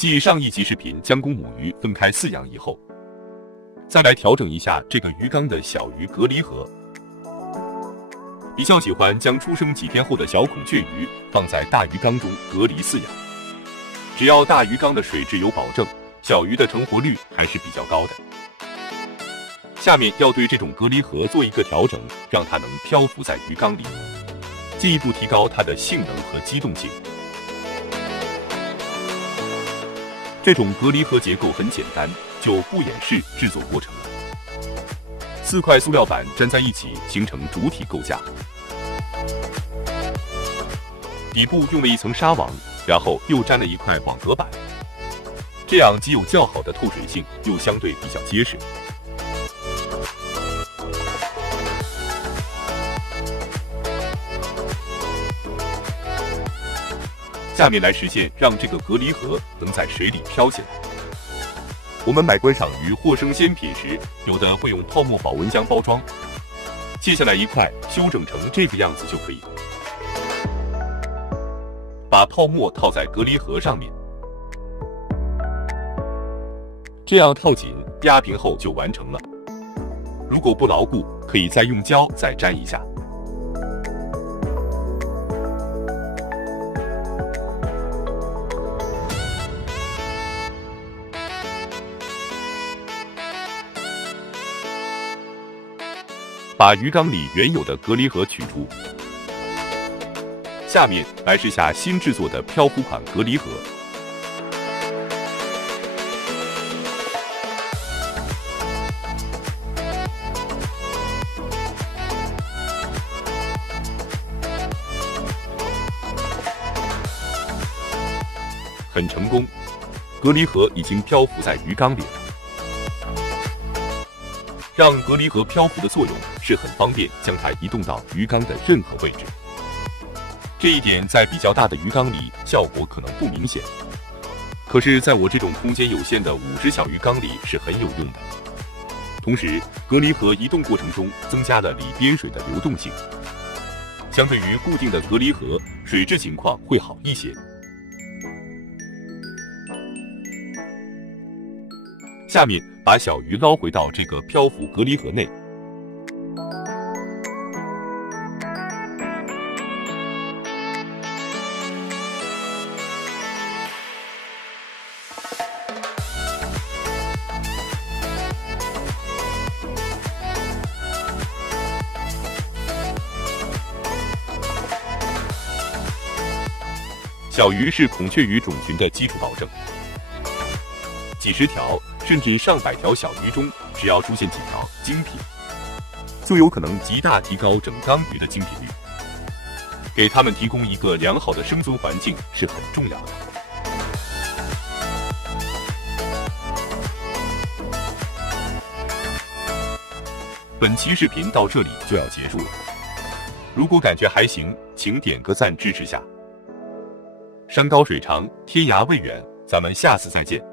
继上一集视频将公母鱼分开饲养以后，再来调整一下这个鱼缸的小鱼隔离盒。比较喜欢将出生几天后的小孔雀鱼放在大鱼缸中隔离饲养，只要大鱼缸的水质有保证，小鱼的成活率还是比较高的。下面要对这种隔离盒做一个调整，让它能漂浮在鱼缸里，进一步提高它的性能和机动性。这种隔离盒结构很简单，就不演示制作过程了。4块塑料板粘在一起形成主体构架，底部用了一层纱网，然后又粘了一块网格板，这样既有较好的透水性，又相对比较结实。下面来实现让这个隔离盒能在水里飘起来。我们买观赏鱼或生鲜品时，有的会用泡沫保温浆包装，切下来一块，修整成这个样子就可以。把泡沫套在隔离盒上面，这样套紧压平后就完成了。如果不牢固，可以再用胶再粘一下。把鱼缸里原有的隔离盒取出，下面来试下新制作的漂浮款隔离盒。很成功，隔离盒已经漂浮在鱼缸里了。让隔离盒漂浮的作用是很方便将它移动到鱼缸的任何位置，这一点在比较大的鱼缸里效果可能不明显，可是在我这种空间有限的50小鱼缸里是很有用的。同时，隔离盒移动过程中增加了里边水的流动性，相对于固定的隔离盒，水质情况会好一些。下面把小鱼捞回到这个漂浮隔离盒内，小鱼是孔雀鱼种群的基础保证，几十条甚至上百条小鱼中，只要出现几条精品，就有可能极大提高整缸鱼的精品率。给它们提供一个良好的生存环境是很重要的。本期视频到这里就要结束了，如果感觉还行，请点个赞支持下。山高水长，天涯未远，咱们下次再见。